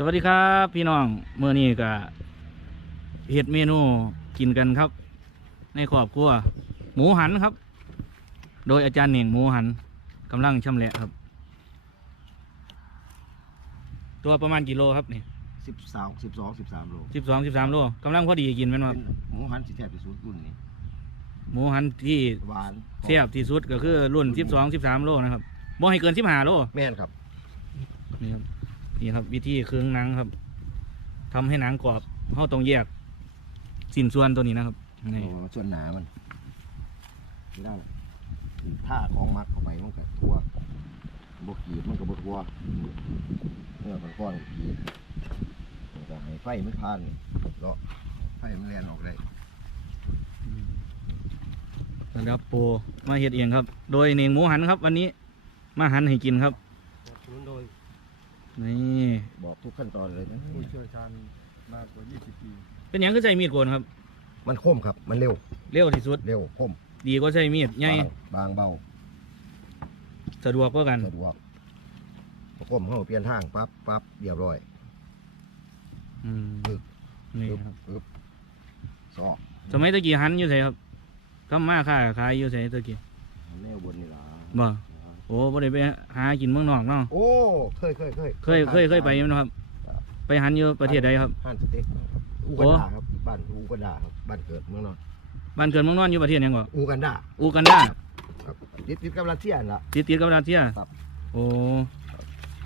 สวัสดีครับพี่น้องเมื่อนี้ก็เฮ็ดเมนูกินกันครับ ในครอบครัวหมูหันครับ โดยอาจารย์เหน่งหมูหันกำลังชำแหละครับ ตัวประมาณกี่โลครับนี่สิบสามสิบสองสิบสามโลสิบสองสิบสามโลกำลังพอดีกินแมันว่าเป็นหมูหันสิแทบที่สุดรุ่นนี้หมูหันที่หวานเทียบที่สุดก็คือรุ่นสิบสองสิบสามโลนะครับบ่ให้เกินสิบห้าโลแม่นครับนี่ครับ นี่ครับ วิธีเครื่องหนังครับทำให้หนังกรอบเขาต้องแยกสินส่วนตัวนี้นะครับนี่เอามาส่วนหนามันไม่ได้ถ้าของมักเข้าไปมันก็ทัวบกีดมันก็บทัวเนื้อมันก้อนกีดมันก็ให้ไฟมันพานเลาะไฟมันแลนออกได้นะครับโปรมาเฮ็ดเองครับ โดยเนียงหมูหันครับ วันนี้มาหันให้กินครับ สนับสนุนโดย นี่บอกทุกขั้นตอนเลยนะผู้เชี่ยวชาญมากกว่า 20 ปี เป็นหยังคือใช้มีดโกนครับ มันคมครับ มันเร็ว เร็วที่สุด เร็วคมดีกว่าใช้มีดใหญ่บางบางเบาสะดวกกว่ากัน สะดวกพอคมเขาเปลี่ยนทางปั๊บปั๊บเรียบร้อยอืมปึ๊บนี่ปึ๊บครับปึ๊บสอกสมัยตะกี้หันอยู่ไสครับก็มาค่าขายอยู่ไสตะกี้แนวบนนี่ล่ะบ่ โอ้บ่ได้ไปหากินเมืองนอกเนาะ โอ้เคยเคยเคยเคยเคยเคยไปอยู่เนาะครับ ไปหันอยู่ประเทศใดครับ ห้านสเต็กครับอูโอ้กันดาครับบ้านอูกันดาครับบ้านเกิดเมืองนอนบ้านเกิดเมืองนอนอยู่ประเทศหยังก่ออูกันดาอูกันดาครับติดติดกับรัสเซียนั่นล่ะติดติดกับรัสเซียครับโอ้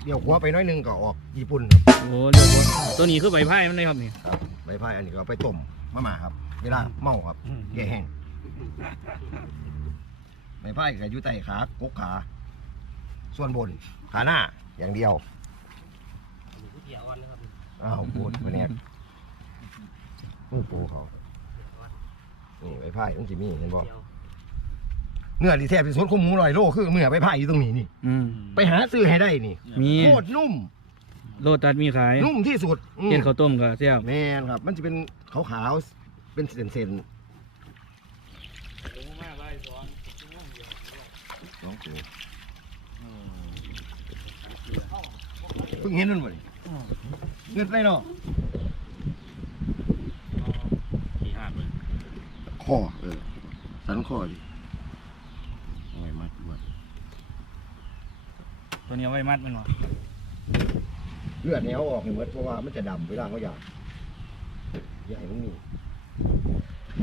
เดี๋ยวหัวไปน้อยหนึงก็ออกญี่ปุ่นครับโหเรียกว่าตัวนี้คือใบไผ่มันเลยครับนี่ครับใบพายอันนี้ก็เอาไปต้มมะม่าครับ เวลาเมาครับแก่แห้งใบพายก็อยู่ใต้ขากกขา ส่วนบนขาหน้าอย่างเดียวอ้าวปวดมาแนกมือปูเขานี่ใบพายมันจะมีเห็นบ่เนื้อที่แทบที่สุดของหมูลอยโลคือเนื้อใบพายอยู่ตรงนี้นี่อืมไปหาซื้อให้ได้นี่มีโคตรนุ่ม โลตัดมีขายนุ่มที่สุดอืมเห็นข้าวต้มก็แซ่บแม่นครับ มันจะเป็นขาวๆเป็นเส้นๆสองตัว เพิ่งเห็นมันบ่ดิเงินไรเนาะคอเออสันคอดิเอาไว้มัดมัดตัวนี้เอาไว้มัดมันวะเลือดแนวออกให้หมดเพราะว่ามันจะดำเวลาเขาอยากอยากให้มันมี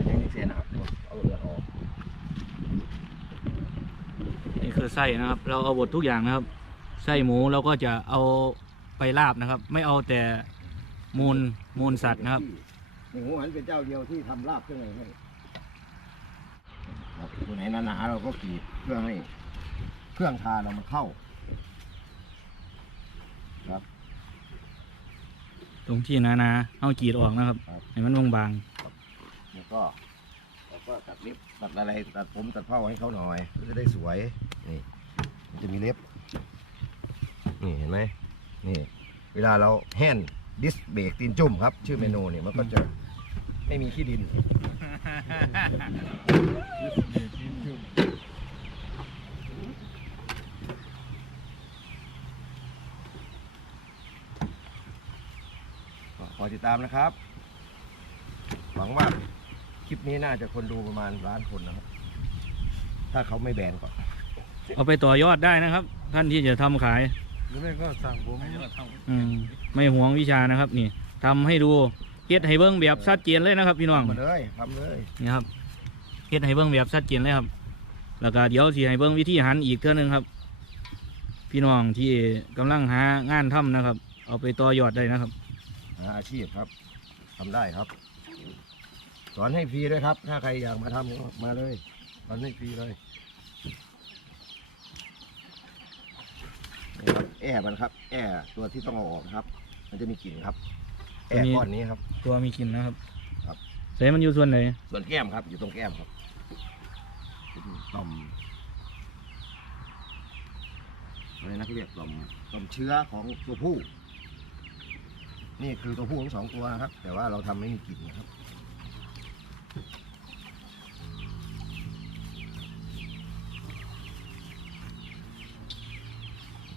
ยังนี่เสียนะครับเอาเลือดออก นี่คือไส้นะครับ เราเอาบดทุกอย่างนะครับ ไส้หมูเราก็จะเอาไปลาบนะครับ ไม่เอาแต่มูลมูลสัตว์นะครับหนึ่งหัวหันเป็นเจ้าเดียวที่ทำลาบเครื่องอะไรให้ครับตัวไหนหนาๆเราก็กรีดเพื่อให้เครื่องทาเรามันเข้าครับตรงที่หนาๆเอากรีดออกนะครับครับ ให้มันบางแล้วก็แล้วก็ตัดเล็บตัดอะไรตัดผมตัดเผ้าให้เขาหน่อยเพื่อจะได้สวยนี่มันจะมีเล็บ นี่เห็นไหมนี่ เวลาเราแฮนดิสเบรกตีนจุ่มครับ ชื่อเมนูเนี่ยมันก็จะไม่มีขี้ดิน ขอติดตามนะครับ หวังว่าคลิปนี้น่าจะคนดูประมาณล้านคนนะครับ ถ้าเขาไม่แบนก่อน เอาไปต่อยอดได้นะครับ ท่านที่จะทำขาย หรือไม่ก็สั่งผมอืมไม่หวงวิชานะครับ นี่ทำให้ดูเฮ็ดให้เบิ้งแบบชัดเจนเลยนะครับ พี่น้องมาเลยทำเลยนี่ครับเฮ็ดให้เบิ้งแบบชัดเจนเลยครับ แล้วก็เดี๋ยวสิให้เบิ้งวิธีหันอีกเท่านึงครับ พี่น้องที่กำลังหางานทำนะครับ เอาไปต่อยอดได้นะครับ หาอาชีพครับทำได้ครับ สอนให้ฟรีด้วยครับ ถ้าใครอยากมาทำก็มาเลยสอนให้ฟรีเลย นี่ครับแอร์มันครับ แอร์ตัวที่ต้องเอาออกนะครับ มันจะมีกลิ่นครับ แอร์ก้อนนี้ครับ ตัวมีกลินนะครับครับใส่มันอยู่ส่วนไหนส่วนแก้มครับ อยู่ตรงแก้มครับเป็นต่อมอะไรนะที่เรียกต่อมต่อมเชื้อของตัวผู้ นี่คือตัวผู้ทั้งสองตัวนะครับ แต่ว่าเราทำไม่มีกลิ่นนะครับ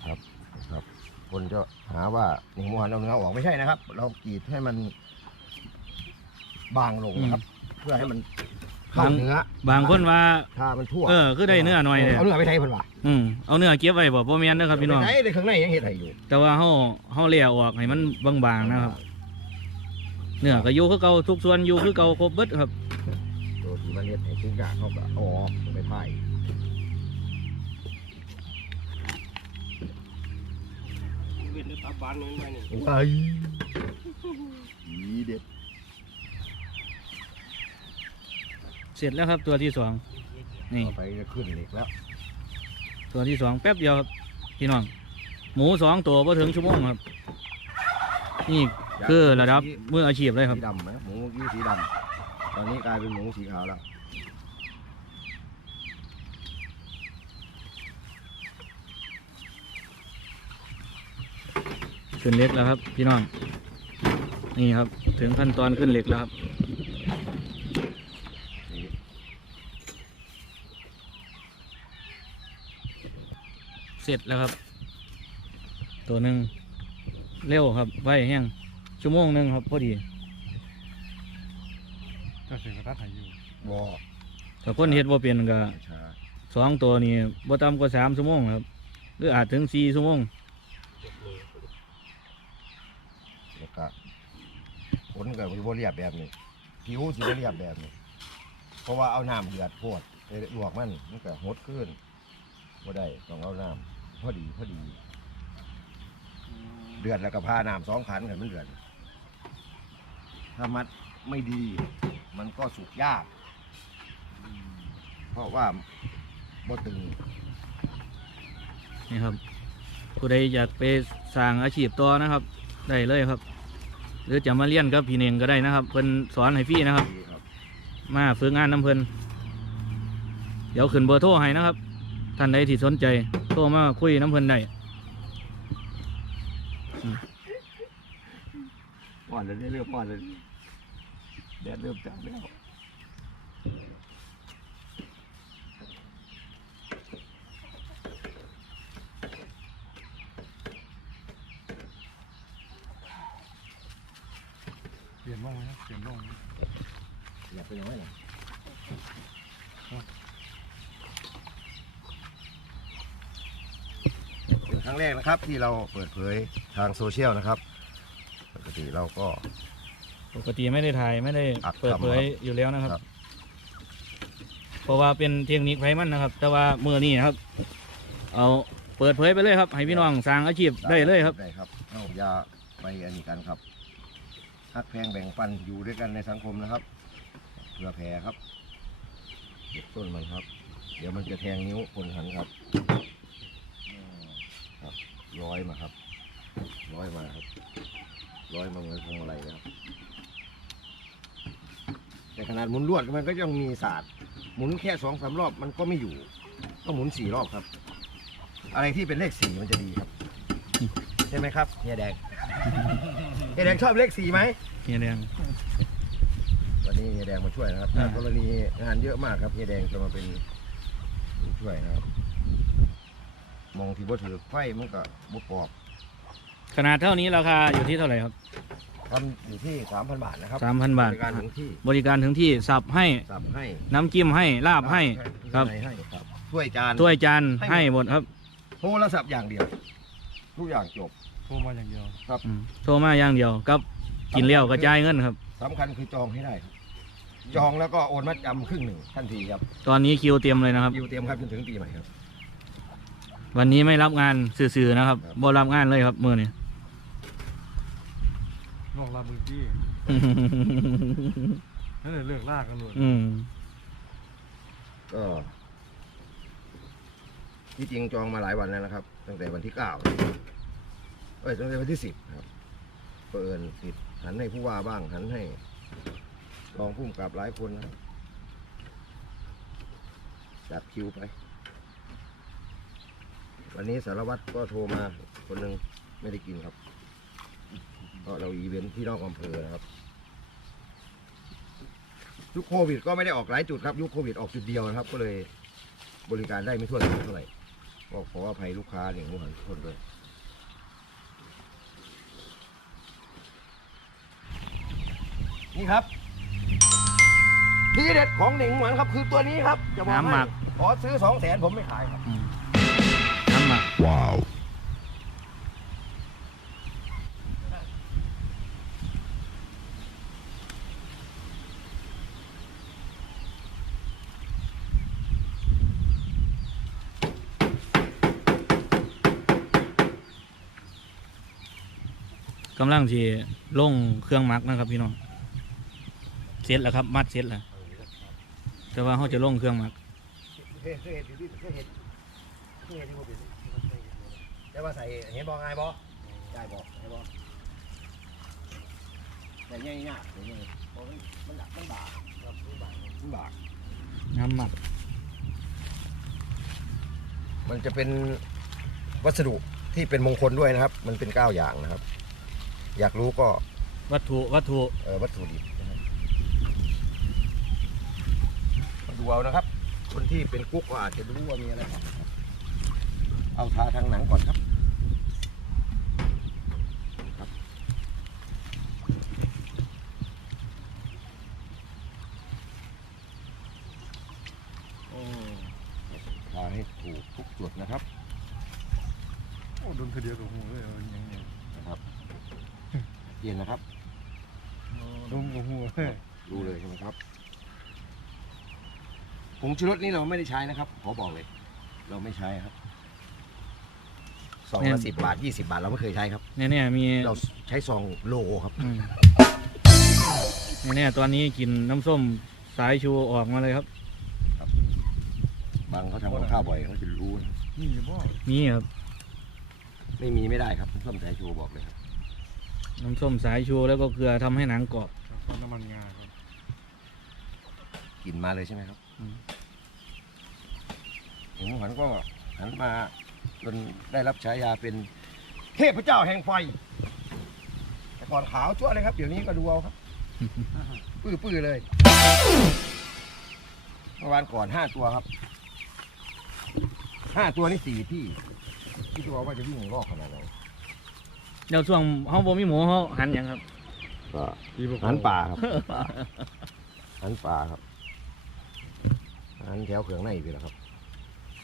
ครับครับ คนจะหาว่าหนึ่งหมูหันเอาเนื้อออกไม่ใช่นะครับ เรากรีดให้มันบางลงนะครับ เพื่อให้มันเข้าบางเนื้อบางคนว่าถ้ามันทั่วเออคือได้เนื้อหน่อยเนี่ยเอาเนื้อไปใช้เพิ่นว่าอืมเอาเนื้อเก็บไว้บ่บ่แม่นเด้อครับพี่น้องไปใช้ในข้างในยังเห็ดให้อยู่ แต่ว่าเฮาเฮาเลี่ยออกให้มันบางๆนะครับ เนื้อก็อยู่คือเก่าทุกส่วนอยู่คือเก่าครบเบิดครับตัวที่มันเห็ดให้ทุกอย่างเขาก็เอาออกไปถ่าย นตาบานนี่ไม่เนี่ยไอ้อีเด็ดเสร็จแล้วครับตัวที่สองนี่ต่อไปจะขึ้นเหล็กแล้ว ตัวที่สองแป๊บเดียวครับพี่น้องหมูสองตัวพอถึงชั่วโมงครับ นี่คือระดับมืออาชีพเลยครับสีดำนะหมูเมื่อกี้สีดำตอนนี้กลายเป็นหมูสีขาวแล้ว ขึ้นเหล็กแล้วครับ พี่น้อง นี่ครับ ถึงขั้นตอนขึ้นเหล็กแล้วครับเสร็จแล้วครับ ตัวหนึ่งเร็วครับไวแห้งชั่วโมงหนึ่งครับ พอดีก็เสียงกระทัดหายอยู่บอถ้าคนเฮ็ดบ่เป็นก็ช้าสองตัวนี้บ่ต่ำกว่าสามชั่วโมงครับ หรืออาจถึงสี่ชั่วโมง แล้วก็ ขนกับบ่เรียบแบบนี้ผิวสีบ่เรียบแบบนี้เพราะว่าเอาน้ำเดือดโพดไปลวกมันมันก็หดขึ้นบ่ได้ต้องเอาน้ำพอดีพอดี เดือดแล้วก็พาน้ำสองขันกันมันเดือดถ้ามัดไม่ดี มันก็สุกยาก เพราะว่าบ่ตึงนี่ครับผู้ใดอยากไปสร้างอาชีพต่อนะครับ ได้เลยครับ หรือจะมาเรียนกับพี่เน่งก็ได้นะครับ เพิ่นสอนให้ฟรีนะครับ มาฝึกงานน้ำเพิ่นเดี๋ยวขึ้นเบอร์โทรให้นะครับ ท่านใดที่สนใจ โทรมาคุยน้ำเพิ่นได้ป้อนเลยเริ่มป้อนเลยแดดเริ่มจับแล้ว เปลี่ยนบ้างไหมนะเปลี่ยนบ้างไหมอยากไปน้อยหน่อยเป็นครั้งแรกนะครับที่เราเปิดเผยทางโซเชียลนะครับ ปกติเราก็ ปกติไม่ได้ถ่ายไม่ได้อัดเปิดเผยครับอยู่แล้วนะครับ ครับ เพราะว่าเป็นเทคนิคไฟมันนะครับ แต่ว่าเมื่อนี้นะครับ เอาเปิดเผยไปเลยครับ ให้พี่น้องสร้างอาชีพได้เลยครับ ได้ครับเอาอย่าไปอันนี้กันครับ ฮักแพงแบ่งปันอยู่ด้วยกันในสังคมนะครับเพื่อแผ่ครับเด็ดต้นมันครับ เดี๋ยวมันจะแทงนิ้วคนหันครับครับร้อยมาครับร้อยมาครับร้อยมาเหมือนพวงมาลัยนะครับ แต่ขนาดหมุนลวดมันก็ยังมีศาสตร์หมุนแค่สองสามรอบมันก็ไม่อยู่ต้องหมุนสี่รอบครับ อะไรที่เป็นเลขสี่มันจะดีครับ ใช่ไหมครับเฮียแดง เฮียแดงชอบเลขสี่ไหมเฮียแดง วันนี้เฮียแดงมาช่วยนะครับอ่า กรณีงานเยอะมากครับเฮียแดงจะมาเป็นผู้ช่วยนะครับ มองที่บ่ถือไฟมันก็บ่ปอบขนาดเท่านี้ราคาอยู่ที่เท่าไหร่ครับทำอยู่ที่สามพันบาทนะครับสามพันบาทบริการถึงที่บริการถึงที่สับให้สับให้น้ำจิ้มให้ลาบให้ ครับให้ครับถ้วยจาน ถ้วยจานให้ให้หมดครับ โทรศัพท์อย่างเดียว ทุกอย่างจบ โทรมาอย่างเดียวอืมโทรมาอย่างเดียวกับกินเลี้ยวกระจายเงินครับ สำคัญคือจองให้ได้ครับจองแล้วก็โอนมัดจำครึ่งหนึ่งทันทีครับตอนนี้คิวเตรียมเลยนะครับ อยู่เตรียมครับจนถึงปีใหม่ครับ วันนี้ไม่รับงานสื่อๆนะครับครับ บ่รับงานเลยครับมือนี้นอกลาบึงกี้นั่นเลยเลือกลากกันเลยอืมก็ที่จริงจองมาหลายวันแล้วนะครับ ตั้งแต่วันที่เก้า เอ้ยตั้งแต่วันที่สิบครับเปิดติดหันให้ผู้ว่าบ้าง หันให้รองผู้กำกับหลายคนนะครับจัดคิวไป วันนี้สารวัตรก็โทรมาคนหนึ่งไม่ได้กินครับก็เราอีเวนต์ที่นอกอำเภอนะครับยุคโควิดก็ไม่ได้ออกหลายจุดครับยุคโควิดออกจุดเดียวนะครับ ก็เลยบริการได้ไม่ทั่วถึงเท่าไหร่ก็ขออภัยลูกค้าอย่างผู้หันทุกคนด้วย นี่ครับทีเด็ดของหนิงหวนครับ คือตัวนี้ครับจะบอกน้ำหมัให้ก ขอซื้อสองแสนผมไม่ขายครับอืมน้ำหมักว้าวกำลังที่ลงเครื่องหมักนะครับพี่น้อง เสร็จแล้วครับ มัดเสร็จแล้วแต่ว่าเขาจะลงเครื่องมักเคยเคยเห็นอยู่ที่เห็นเห็นที่ผมเป็นแต่ว่าใส่เห็นบอกไงบอได้บอกไงบอแต่ง่ายง่ายางเงี้ยเพราะมันมันดักมันบากครับมันบากมันบากน้ำหมักมันจะเป็นวัสดุที่เป็นมงคลด้วยนะครับ มันเป็นเก้าอย่างนะครับ อยากรู้ก็วัตถุวัตถุเออวัตถุดิบนะครับมา ดูเอานะครับ คนที่เป็นกุ๊กก็อาจจะรู้ว่ามีอะไร เอาทาทางหนังก่อนครับโอ้ทาให้ถูกทุกจุดนะครับ โอ้โดนทีเดียวกับหูเลยเอาอย่างเงี้ย นะครับเย็นนะครับ โดนกับหูเลย ดูเลยใช่ไหมครับผ งชูรสนี่เราไม่ได้ใช้นะครับขอบอกเลย เราไม่ใช้ครับซองละสิบบาทยี่สิบาทเราไม่เคยใช้ครับ เนี่ยเนี่ยมีเราใช้ซองโลครับ อืมเนี่ยเนี่ยตอนนี้กินน้ำส้มสายชูออกมาเลยครับ บางเขาทำกับข้าวบ่อยเขาจะรู้นะนี่บ่นี่ครับไม่มีไม่ได้ครับส้มสายชูบอกเลยครับน้ำส้มสายชูแล้วก็เกลือทำให้หนังกรอบตอนน้ำมันงาครับ กินมาเลยใช่ไหมครับ อืม ผมหันก็หันมาจนได้รับฉายาเป็นเทพเจ้าแห่งไฟ แต่ก่อนขาวจั่วเลยครับ เดี๋ยวนี้ก็ดูเอาครับปื้อปื้อเลยเมื่อวานก่อนห้าตัวครับห้าตัวนี่สี่ที่ที่ตัวว่าจะวิ่งรอบขนาดไหนเดี๋ยวช่วงเขาบ่มีหมูเขาหันหยังครับ ก็ดีบ่หันป่าครับหันป่าครับหันแถวเขืองในพี่แหละครับ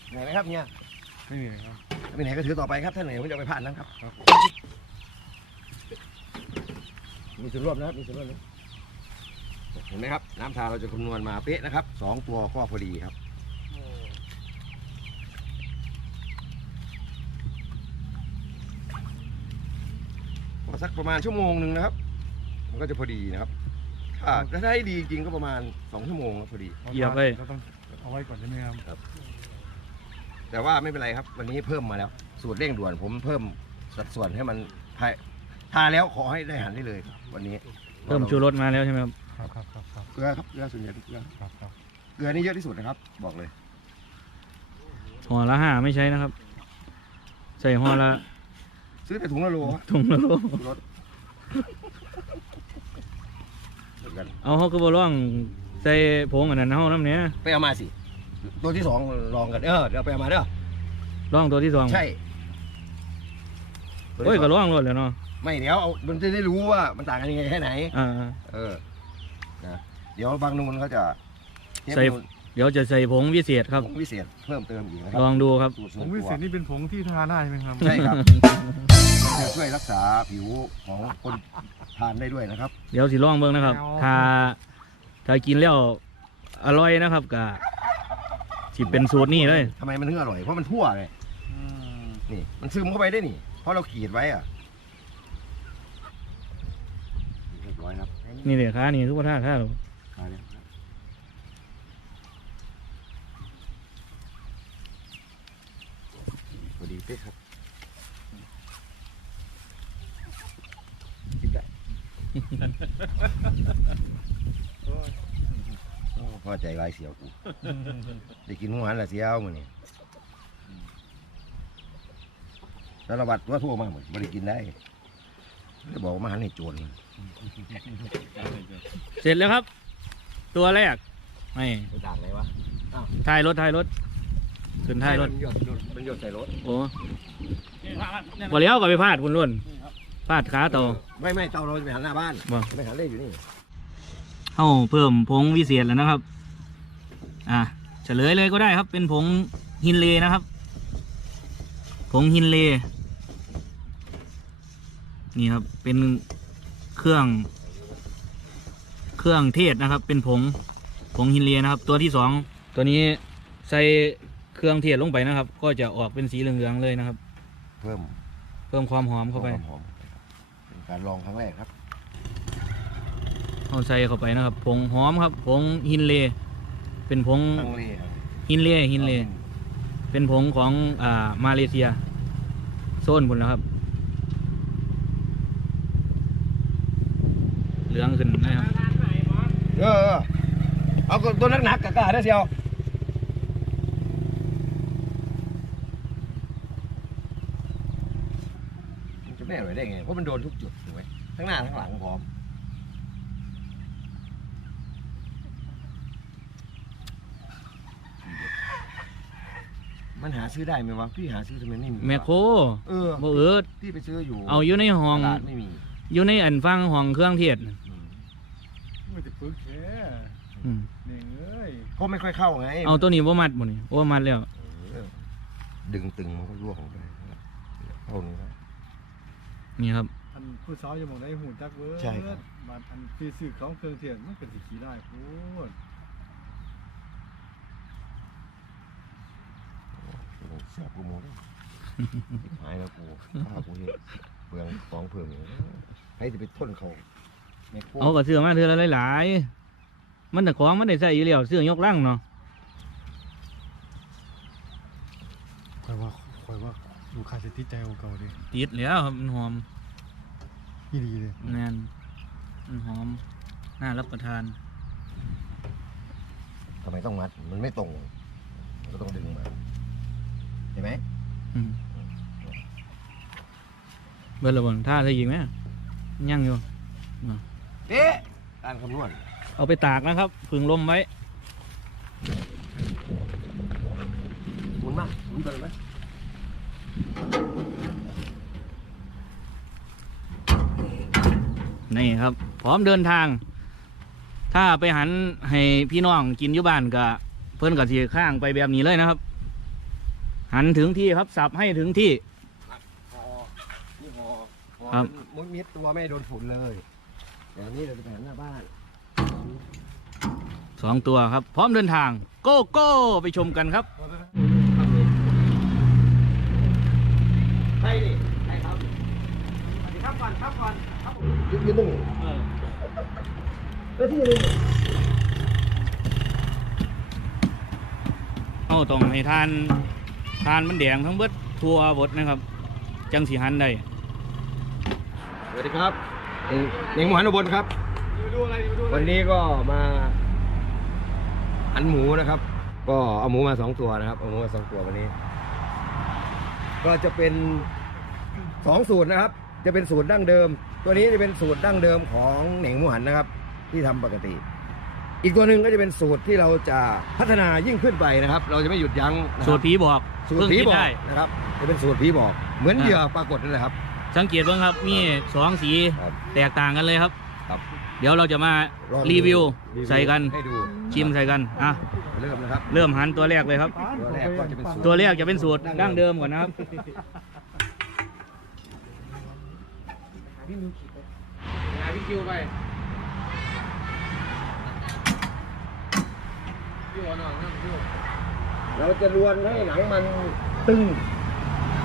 เหนื่อยไหมครับเนี่ยไม่เหนื่อยครับถ้าไม่เหนื่อยก็ถือต่อไปครับถ้าเหนื่อยผมจะเอาไปผ่านนะครับ ครับ มีส่วนร่วมนะครับมีส่วนร่วมนะเห็นไหมครับ น้ำทาเราจะคำนวณมาเป๊ะนะครับสองตัวก็พอดีครับพอสักประมาณชั่วโมงหนึ่งนะครับ มันก็จะพอดีนะครับถ้าถ้าให้ดีจริงก็ประมาณสองชั่วโมงครับพอดี เหยียบไว้เราต้องเอาไว้ก่อนใช่ไหมครับ แต่ว่าไม่เป็นไรครับ วันนี้เพิ่มมาแล้ว สูตรเร่งด่วนผมเพิ่มสัดส่วนให้มันภายทาแล้วขอให้ได้หันได้เลยครับวันนี้เพิ่มชูรสมาแล้วใช่ไหมครับครับครับครับครับเกลือครับเกลือส่วนใหญ่เป็นเกลือครับครับเกลือนี่เยอะที่สุดนะครับ บอกเลยห่อละห้าไม่ใช้นะครับ ใส่ห่อละซื้อแต่ถุงละโลครับถุงละโลรถเหมือนกันเอาเขาก็บ่ร่องใส่ผงอันนั้นเฮาน้ำเนี้ยไปเอามาสิ ตัวที่สองลองกันเออเดี๋ยวไปเอามาเด้อร่องตัวที่สองใช่ตัวโอ้ยที่สก็องร่องรถแล้วเนาะไม่เดี๋ยวเอามันจะได้รู้ว่ามันต่างกันยังไงแค่ไหน อ่า เออนะเดี๋ยวบางนูนเขาจะใส่เดี๋ยวจะใส่ผงวิเศษครับ ผงวิเศษเพิ่มเติมอีกนะคลรัองดูครับ สูตรผส่วนงวิตัวเศษนี่เป็นผงที่ทาได้ไหมครับ ใช่ครับจะช่วยรักษาผิวของคนทานได้ด้วยนะครับ เดี๋ยวสิลองเบิ่งนะครับถ้าถ้ากินแล้วอร่อยนะครับก็ สิเป็นสูตรนี่เลย ทำไมมันถึงอร่อย เพราะมันทั่วไงอืมนี่ มันซึมเข้าไปได้นี่ เพราะเราขีดไว้อะเรียบร้อยครับนี่เดี๋ยวค้านี่ทุกท่าท่าหรอมาแล้วครับพอดีเป๊ะครับกินได้ โอ้ พอใจลายเสียวกู ได้กินหมูหันละเสียวมือนี่แล้วระบัดตัวทั่วมาเหมือนไม่ได้กินได้ได้บอกว่ามาหันให้โจรเสร็จแล้วครับ ตัวแรกไม่ไปด่างไรวะท้ายรถท้ายรถขึ้นท้ายรถมันหยดมันหยดใส่รถโอ้บ่เลี้ยวก็ไปพลาดคุณล้วนพลาดขาต่อไม่ไม่เตาเราจะไปหันหน้าบ้านบ่ไม่หันเลขอยู่นี่ เข้าเพิ่มผงวิเศษแล้วนะครับ อะเฉลยเลยก็ได้ครับ เป็นผงฮินเลนะครับ ผงฮินเล นี่ครับ เป็นเครื่อง เครื่องเทศนะครับ เป็นผงผงฮินเลนะครับ ตัวที่สองตัวนี้ใส่เครื่องเทศลงไปนะครับ ก็จะออกเป็นสีเหลืองๆเลยนะครับ เพิ่มเพิ่มความหอมเข้าไปควมหอมเป็นการลองครั้งแรกครับ เอาใส่เข้าไปนะครับ ผงหอมครับ ผงฮินเล เป็นผงตั้งเล่ครับฮินเลฮินเล เป็นผงของอ่ามาเลเซีย โซนคุณแล้วครับ เหลืองขึ้นนะครับ เออ เออเอาตัวนักหนักๆกะกะได้เชียวมันจะไม่อร่อยได้ไง เพราะมันโดนทุกจุดถูกไหมทั้งหน้าทั้งหลังพร้อม มันหาซื้อได้ไหมวะพี่หาซื้อทำไมไม่มีวะแมคโครเออบ่เอิดพี่ไปซื้ออยู่เอาอยู่ในห้อง ตลาดไม่มีอยู่ในอันฟังห้องเครื่องเทศน่ะอืมไม่จะปึกแค่อืมเน่งเอ้ยก็ไม่ค่อยเข้าไงเอาตัวนี้บ่มัดบ่นี่บ่มัดแล้ว เออดึงตึงมันก็ร่วงไปเข้านี้ได้นี่ครับ อันผู้สาวจะมองได้หูจักเวิร์ดใช่ครับบาดอันที่ซื้อของเครื่องเทียนมันเป็นสีขี้ได้พูด เสียบกูหมูเลยหายแล้วกูฆ่ากูเห็นเปลืองของเปลืองให้จะไปทนเขาแม่โคเอาก็ซื้อมาเทื่อละหลายๆมันแต่ของมันได้ใส่อยู่แล้วซื้อยกลังเนาะคอยว่าคอยว่าลูกค้าจะติดใจกว่าเก่าดิติดแล้วครับมันหอมนี่ดีเลยแน่นมันหอมน่ารับประทานทำไมต้องมัด มันไม่ตรงมันก็ต้องดึงมาเห็นไหม อืม เบิร์ละบนท่าใส่ยิงไหมยังอยู่เอ๊ะการคำนวณเอาไปตากนะครับผึ่งลมไว้หมุนมาหมุนไปเลยไหมนี่ครับ พร้อมเดินทาง ถ้าไปหันให้พี่น้องกินอยู่บ้านก็เพิ่นก็สีข้างไปแบบนี้เลยนะครับ หันถึงที่ครับสับให้ถึงที่พอนี่พอพอ ครับ มุดมิดตัวไม่โดนฝุ่นเลยเดี๋ยวนี้เราจะไปหันหน้าบ้านสองตัวครับ พร้อมเดินทาง โก้โก้ไปชมกันครับ ใช่ดิใช่ครับสวัสดีครับก่อนครับก่อนครับผมยืนยืนตรงนี้แล้วที่นึงเอาตรงให้ทาน ทานมันแดงทั้งเบิดทัวบดนะครับ จังสีหันได้ส วัสดีครับเองเองหมูหันอุบลครับดูอะไรดูอะไรวันนี้ก็มาหันหมูนะครับ ก็เอาหมูมาสองตัวนะครับ เอาหมูมาสองตัววันนี้ ก็จะเป็นสองสูตรนะครับ จะเป็นสูตรดั้งเดิม ตัวนี้จะเป็นสูตรดั้งเดิมของเหน่งหมูหันนะครับ ที่ทำปกติ อีกตัวหนึ่งก็จะเป็นสูตรที่เราจะพัฒนายิ่งขึ้นไปนะครับ เราจะไม่หยุดยั้งนะคสูรัตรผีบอก สูตรเพิ่งผีคิดบอกได้นะครับ จะเป็นสูตรผีบอก เหมือนอ่าเหยื่อปรากฏนั่นแหละครับ สังเกตบ้างครับมีสองสีครับแตกต่างกันเลยครับ ครับเดี๋ยวเราจะมาลองดูรีวิวรีวิวใส่กัน ให้ดูชิมใส่กันอะเริ่มนะครับเริ่มหันตัวแรกเลยครับ ตัวแรกก็จะเป็นสูตรตัวแรกจะเป็นสูตรดั้งเดิมก่อนนะครับพี่คิวไปพี่หัวหน่อยนะพี่เราจะลวนให้หนังมันตึง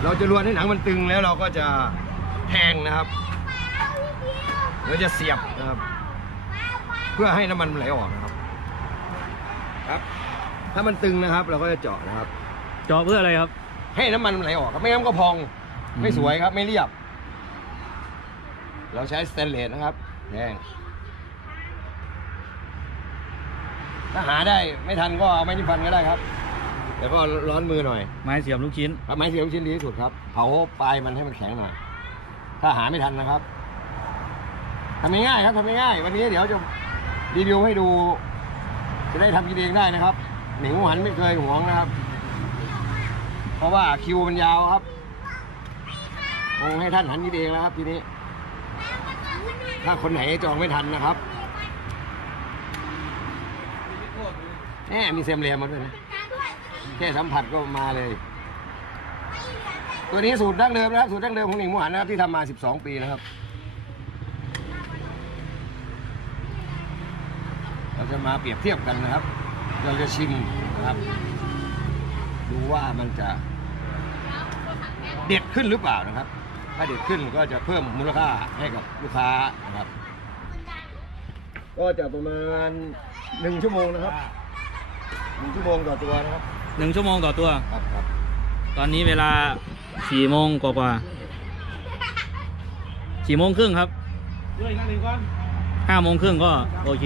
เราจะลวนให้หนังมันตึงแล้วเราก็จะ แทงนะครับเราจะเสียบนะครับ เพื่อให้น้ำมันมันไหลออกนะครับ ครับ ถ้ามันตึงนะครับ เราก็จะเจาะนะครับ เจาะเพื่ออะไรครับ ให้น้ำมันมันไหลออกครับไม่งั้นมันก็พองอืมไม่สวยครับ ไม่เรียบ เราใช้สแตนเลสนะครับแทงถ้าหาได้ไม่ทันก็เอาไม้จิ้มฟันก็ได้ครับแล้วก็ร้อนมือหน่อยไม้เสียบลูกชิ้นครับไม้เสียบชิ้นดีที่สุดครับเผาปลายมันให้มันแข็งหน่อย ถ้าหาไม่ทันนะครับทำง่ายๆครับทำง่ายๆวันนี้เดี๋ยวจะรีวิวให้ดู จะได้ทำกินเองได้นะครับหนิงหมูหันไม่เคยหวงนะครับ เพราะว่าคิวมันยาวครับคงให้ท่านหันกินเองแล้วครับทีนี้ ถ้าคนไหนจองไม่ทันนะครับแน่มีเซมเลียมาด้วยนะแค่สัมผัสก็มาเลย ตัวนี้สูตรดั้งเดิมนะครับ สูตรดั้งเดิมของหนิงหมูหันนะครับที่ทำมา 12 ปีนะครับ เราจะมาเปรียบเทียบกันนะครับ เราจะชิมนะครับ ดูว่ามันจะเด็ดขึ้นหรือเปล่านะครับ ถ้าเด็ดขึ้นก็จะเพิ่มมูลค่าให้กับลูกค้านะครับ ก็จะประมาณหนึ่งชั่วโมงนะครับหนึ่งชั่วโมงต่อตัวนะครับหนึ่งชั่วโมงต่อตัว ครับครับ ตอนนี้เวลา สี่โมงกว่าๆสี่โมงครึ่งครับห้าโมงครึ่งก็โอเค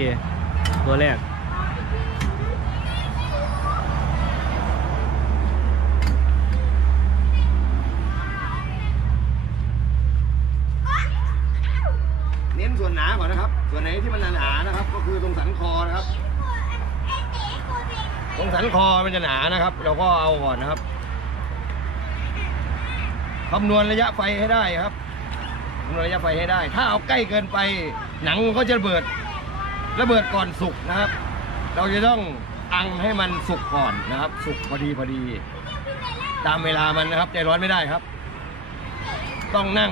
ตัวแรก เน้นส่วนหนาก่อนนะครับ ส่วนไหนที่มันหนาๆนะครับ ก็คือตรงสันคอนะครับ ตรงสันคอมันจะหนานะครับ เราก็เอาก่อนนะครับ คำนวณระยะไฟให้ได้ครับคำนวณระยะไฟให้ได้ ถ้าเอาใกล้เกินไปหนังมันก็จะระเบิด ระเบิดก่อนสุกนะครับ เราจะต้องอังให้มันสุกก่อนนะครับ สุกพอดีพอดี ตามเวลามันนะครับใจร้อนไม่ได้ครับ ต้องนั่ง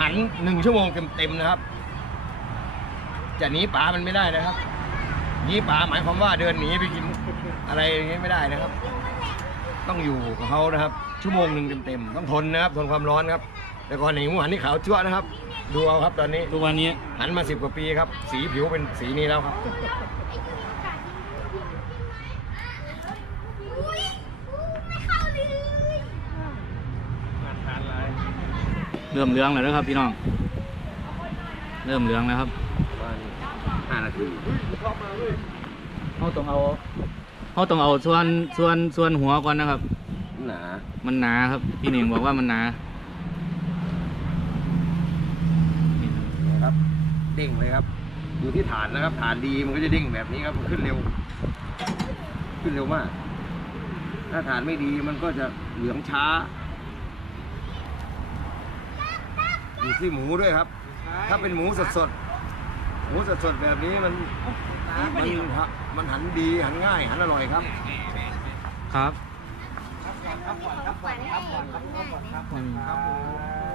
หันหนึ่งชั่วโมงเต็มๆนะครับ จะหนีป่ามันไม่ได้นะครับหนีป่าหมายความว่าเดินหนีไปกินอะไรอย่างเงี้ยไม่ได้นะครับ ต้องอยู่กับเขานะครับ ชั่วโมงหนึ่งเต็มๆต้องทนนะครับทนความร้อนครับ แต่ก่อนหนีหมูหันนี่ขาวจั่วนะครับ ดูเอาครับตอนนี้ทุกวันนี้หันมาสิบกว่าปีครับ สีผิวเป็นสีนี้แล้วครับ เริ่มเหลืองแล้วนะครับพี่น้อง เริ่มเหลืองแล้วครับห้านาทีเขาต้องเอาเขาต้องเอาส่วนส่วนส่วนหัวก่อนนะครับ หนา มันหนาครับ พี่หนิงบอกว่ามันหนานะครับ เด้งเลยครับ อยู่ที่ฐานนะครับ ฐานดีมันก็จะเด้งแบบนี้ครับมันขึ้นเร็ว ขึ้นเร็วมาก ถ้าฐานไม่ดีมันก็จะเหลืองช้าอยู่ที่หมูด้วยครับ ถ้าเป็นหมูสดๆหมูสดๆแบบนี้มันมันมันหันดีหันง่ายหันอร่อยครับ ครับ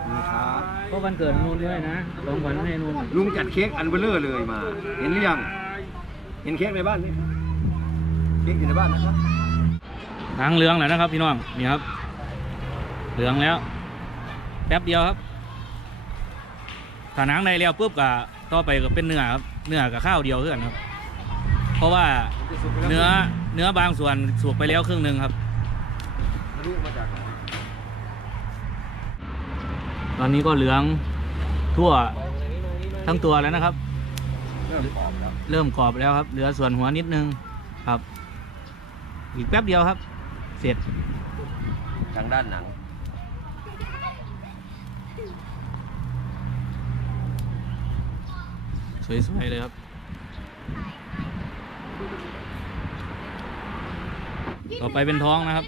นี่ครับก็วันเกิดนูนด้วยนะลงวันให้นูนลุงจัดเค้กอันเบลเลอร์เลยมา เห็นหรือยัง เห็นเค้กในบ้านไหมเค้กอยู่ในบ้านนะครับทางเหลืองแล้วนะครับ พี่น้อง นี่ครับเหลืองแล้ว แป๊บเดียวครับถ้านังในแล้วปุ๊บก็ต่อไปก็เป็นเนื้อครับ เนื้อกับข้าวเดียวเพื่อนครับ เพราะว่าเนื้อเนื้อบางส่วนสุกไปแล้วครึ่งหนึ่งครับ ลุมาจากไหนตอนนี้ก็เหลืองทั่วทั้งตัวแล้วนะครับ เริ่มกรอบแล้วเริ่มกรอบแล้วครับ เหลือส่วนหัวนิดนึงครับ อีกแป๊บเดียวครับ เสร็จทางด้านหนัง สวยๆเลยครับ ต่อไปเป็นท้องนะครับ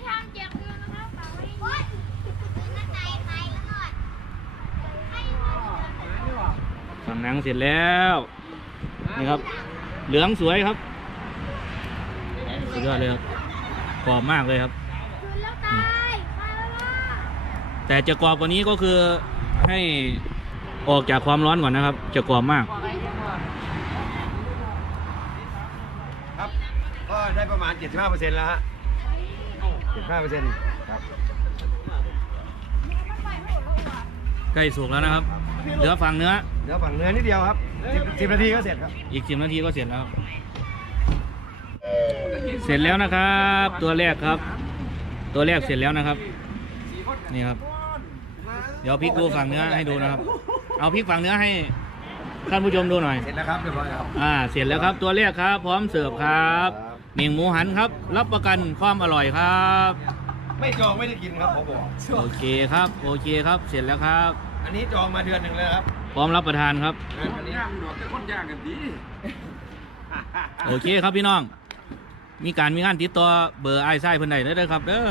ฝั่ งหนังเสร็จแล้วนี่ครับ เหลืองสวยครับสุดยอดเลยครับกรอบมากเลยครับ แต่จะกรอบกว่านี้ก็คือให้ออกจากความร้อนก่อนนะครับ จะกรอบมาก ครับ ก็ได้ประมาณ 75%แล้วฮะ75%ครับ ใกล้สุกแล้วนะครับ เหลือฝั่งเนื้อ เดี๋ยวฝั่งเนื้อนิดเดียวครับ10 10นาทีก็เสร็จครับ อีกสิบนาทีก็เสร็จแล้วครับเสร็จแล้วนะครับ ตัวแรกครับ ตัวแรกเสร็จแล้วนะครับ นี่ครับ เดี๋ยวพลิกดูฝั่งเนื้อให้ดูนะครับ เอาพลิกฝั่งเนื้อให้ท่านผู้ชมดูหน่อย เสร็จแล้วครับเรียบร้อยครับอ่า เสร็จแล้วครับ ตัวแรกครับ พร้อมเสิร์ฟครับเมี่ยงหมูหันครับ รับประกันความอร่อยครับ ไม่จองไม่ได้กินครับผมบอก โอเคครับ โอเคครับ เสร็จแล้วครับ อันนี้จองมาเดือนหนึ่งแล้วครับพร้อมรับประทานครับ อันนี้โอเคครับพี่น้อง มีการมีงานติดต่อเบอร์ไอ้ไส้เพิ่นใดได้เลยครับเด้อ